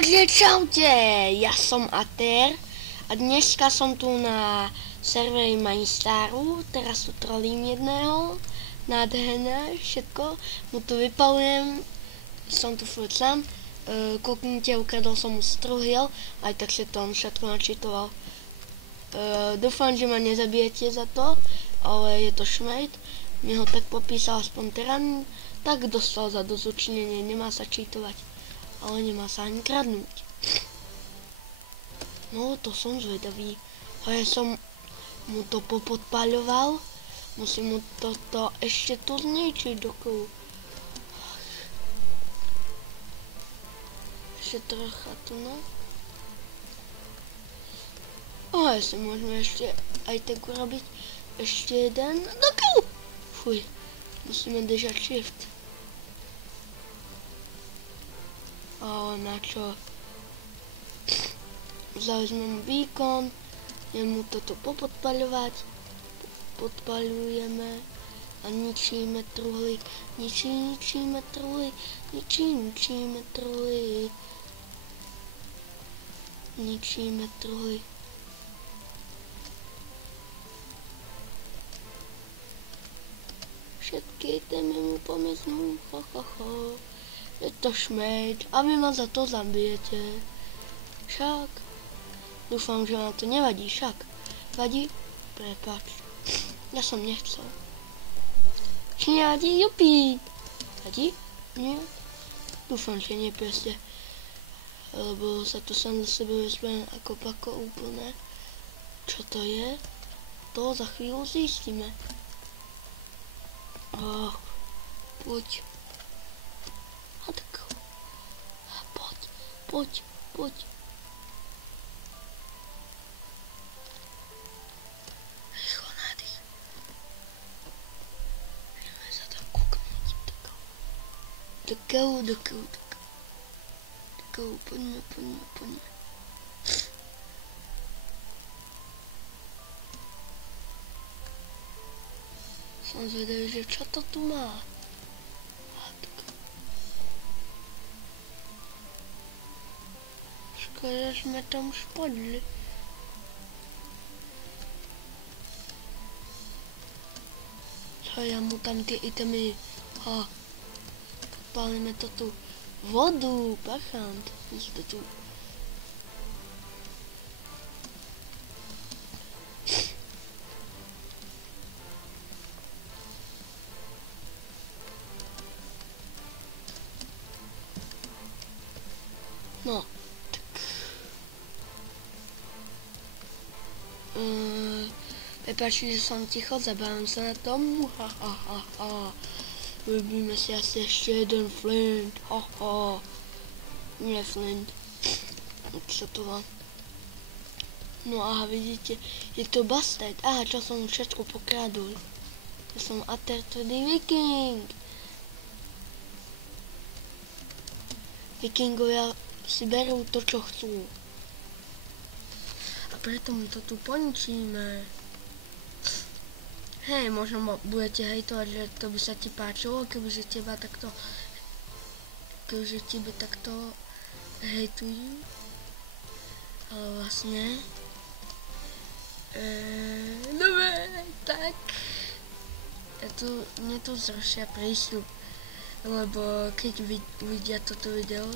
Takže čaute, ja som Ater a dneska som tu na serveri Mainstaru, teraz tu trolím jedného, nádherné, všetko, mu tu vypalujem, som tu furt sám, kouknite, ukradol som mu struhil, aj tak si to on všetko načítoval. Dúfam, že ma nezabijete za to, ale je to šmejt, mne ho tak popísal aspoň tyran, tak dostal za dozučinenie, nemá sa čítovať. Ale nemá sa ani kradnúť. No, to som zvedavý. A ja som mu to popodpaľoval. Musím mu toto ešte tu zničiť dokoľu. Ešte trocha tu, no. A ja si môžeme ešte aj tak urobiť. Ešte jeden dokoľu. Fuj, musíme držať shift. Ale na čo? Zavezmem výkon, idem mu toto popodpaľovať, podpaľujeme a ničíme truhly, ničíme truhly, ničíme truhly, ničíme truhly. Všetky témy mu pomiznú, Je to šmejt a vy ma za to zabijete. Však. Dúfam, že vám to nevadí, však. Vadí? Prepáč. Ja som nechcel. Či nevadí? Jupí. Vadí? Nie? Dúfam, že nie proste. Lebo sa tu sám za sebe vezmem ako pako úplne. Čo to je? To za chvíľu zistíme. Poď. Poď. Rýchlo nádych. Ideme sa tam kúknúť. Takou. Poďme. Som zvedavý, že čo to tu má. Škoda, že sme tam spadli. Co, ja mu tam tie itemy... Podpálime to tu. Vodu, parchant. Musíte tu. No. Prepáčte, že som ticho, zabávam sa na tom. Vybíme si asi ešte jeden flint. Nie flint. Čo to má? No aha, vidíte, je to bastard. Aha, čo som všetko pokradol. Ja som Ater 3D Viking. Vikingovia si berú to, čo chcú. A preto my to tu poničíme. Hej, možno budete hejtovať, že to by sa ti páčilo, kebyže teba takto... Kebyže tebe takto hejtujú. Ale vlastne... Dobre, tak... Mne tu zrušia prístup. Lebo keď vidia toto video,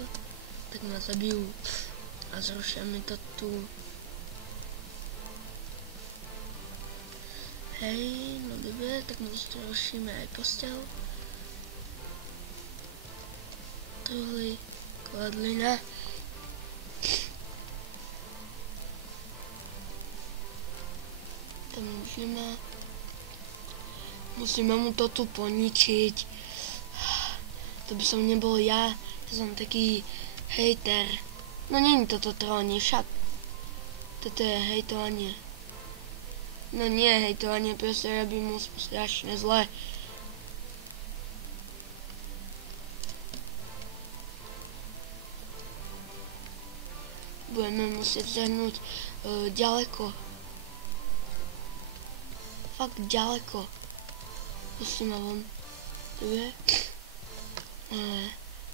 tak ma zabijú. A zrušia mi to tu. Hej, no dobre, tak my zrušíme aj postel. Truhly, kladlina. Tam už nemá. Musíme mu to tu poničiť. To by som nebol ja som taký hejter. No nie je toto trolenie, však. Toto je hejtovanie. No nie hejtovanie, proste robím mu strašne zle. Budeme musieť zahnúť ďaleko. Fakt ďaleko. Musíme von. Dobre.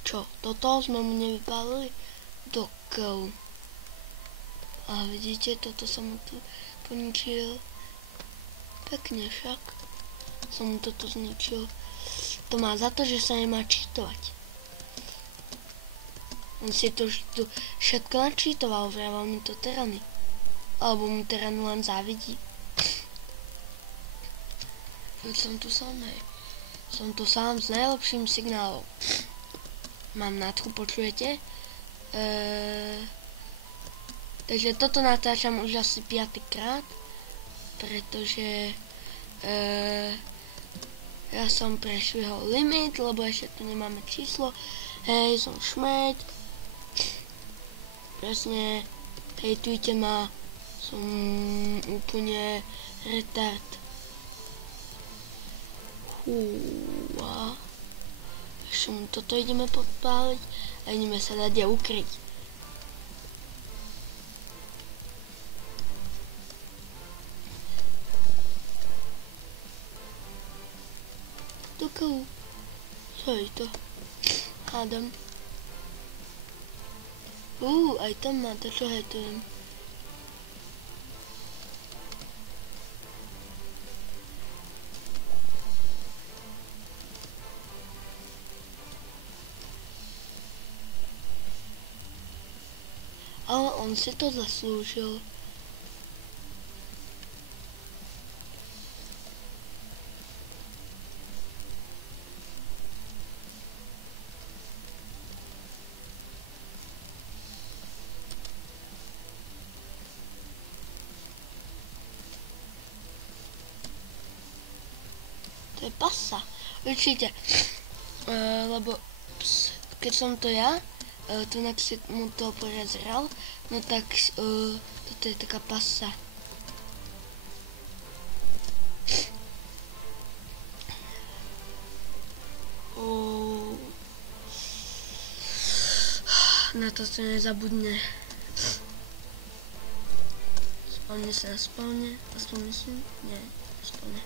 Čo, toto sme mu nevypálili? do kou. A vidíte, toto som mu tu poničil. Pekne však. Som mu toto zničil. To má za to, že sa nemá čítovať. On si to všetko načítoval, vraval mi to Terany. Alebo mu Teranu len závidí. Som tu sám, hej. Som tu sám s najlepším signálom. Mám nádchu, počujete? Takže toto natáčam už asi 5. krát, pretože ja som prešvihol limit, lebo ešte tu nemáme číslo. Hej, som šmeď. Presne, hejtujte ma, som úplne retard. Húa. Ešte mu toto ideme podpáliť a ideme sa dať ukryť. Dokoľu. Co je to? Hádam. Aj tam má to, čo hejtujem. Ale on si to zaslúžil. To je pasa. Určite. Lebo keď som to ja, Tunak si mu to porezral, no tak toto je taká pasa. Na to sa nezabudne. Spawne sa na spawne, aspoň myslím, nie, na spawne.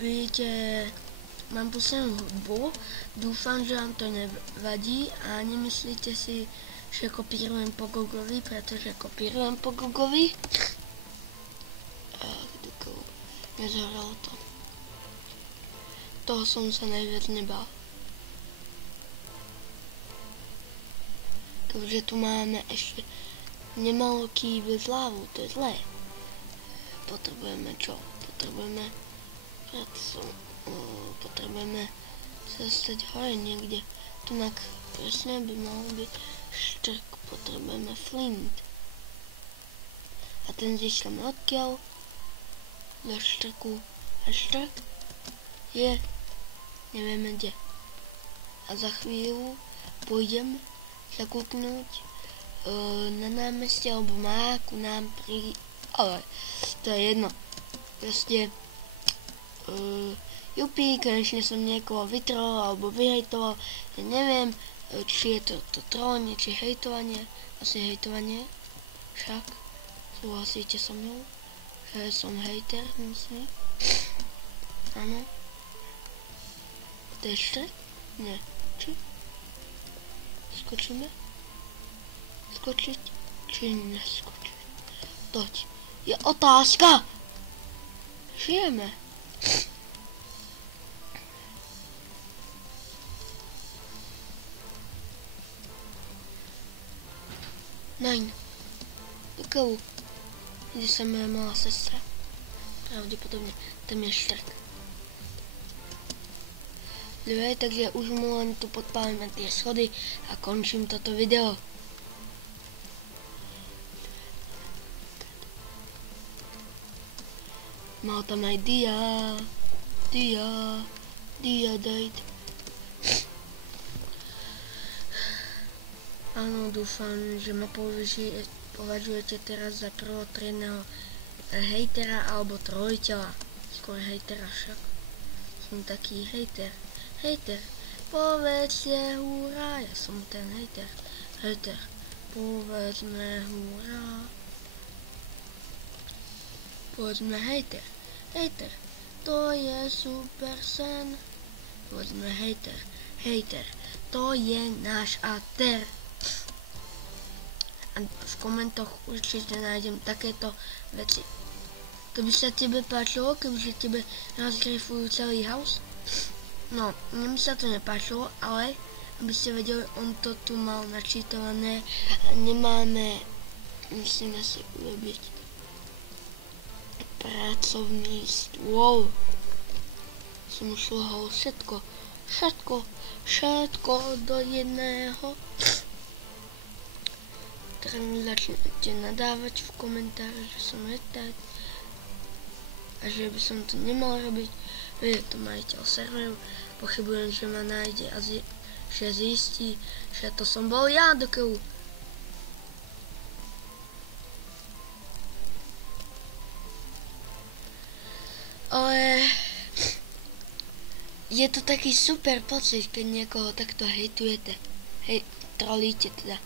Vidíte, mám poslednú hudbu, dúfam, že vám to nevadí a nemyslíte si, že kopírujem po Gogovi, pretože kopírujem po Gogovi. Nezhoralo to. Toho som sa najviac nebal. Takže tu máme ešte nemaloký bez hlavu, to je zlé. Potrebujeme čo? Potrebujeme sa stať hore niekde. Tunak presne by mal byť štrk. Potrebujeme flint. A ten zišlem odkiaľ do štrku. A štrk je nevieme kde. A za chvíľu pôjdem zakúknúť na námestie, alebo má ku nám ale to je jedno. Proste jupi, konečne som niekoho vytrol alebo vyhejtoval. Ja neviem, či je to trolenie, či hejtovanie. Asi hejtovanie. Však súhlasíte so mnou, že som hejter, myslím. Áno. To je štrek? Nie. Či? Skočíme? Skočiť? Či neskočiť? Toť. Je otázka! Žijeme. Nein. Dokoľu. Ide sa moja malá sestra. Pravdepodobne. Tam je štrk. Dobre, takže už mu len tu podpálime tie schody a končím toto video. Mal tam aj dia date. Áno, dúfam, že ma považujete teraz za prvotriedneho hejtera alebo trojiteľa. Skôr hejtera však. Som taký hejter. Hejter, povedzte hurá, ja som ten hejter. Hejter, povedzme hurá. Povedzme hejter. Hejter, To je super sen. Povedzme hejter. To je náš Ater. A v komentoch určite nájdem takéto veci. To by sa tebe páčilo, kebyže tebe rozgrifujú celý house? No, mne sa to nepáčilo, ale aby ste vedeli, on to tu mal načítované a nemáme, musíme si urobiť pracovný stôl. Som už šlohol všetko do jedného. Teraz mi začnete nadávať v komentári, že som retard a že by som to nemal robiť. Je to majiteľ serveru, pochybujem, že ma nájde a že zistí, že to som bol ja do keľu. Ale je to taký super pocit, keď niekoho takto hejtujete. Trolíte teda.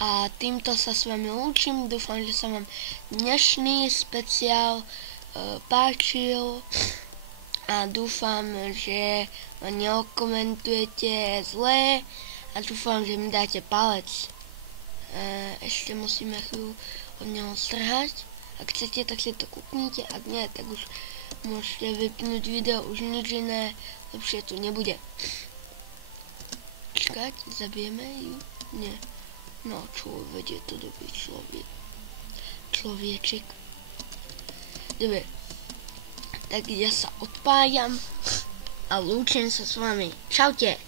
A týmto sa s vami lúčim, dúfam, že sa vám dnešný speciál páčil a dúfam, že ma neokomentujete zle a dúfam, že mi dáte palec. Ešte musíme chvíľu od neho strhať. Ak chcete, tak si to kúknite, ak nie, tak už môžete vypnúť video, už nič iné lepšie tu nebude. Čakať, zabijeme ju? Nie. No, človek je to dobrý človeček. Dobre. Tak ja sa odpájam a lúčim sa s vami. Čaute.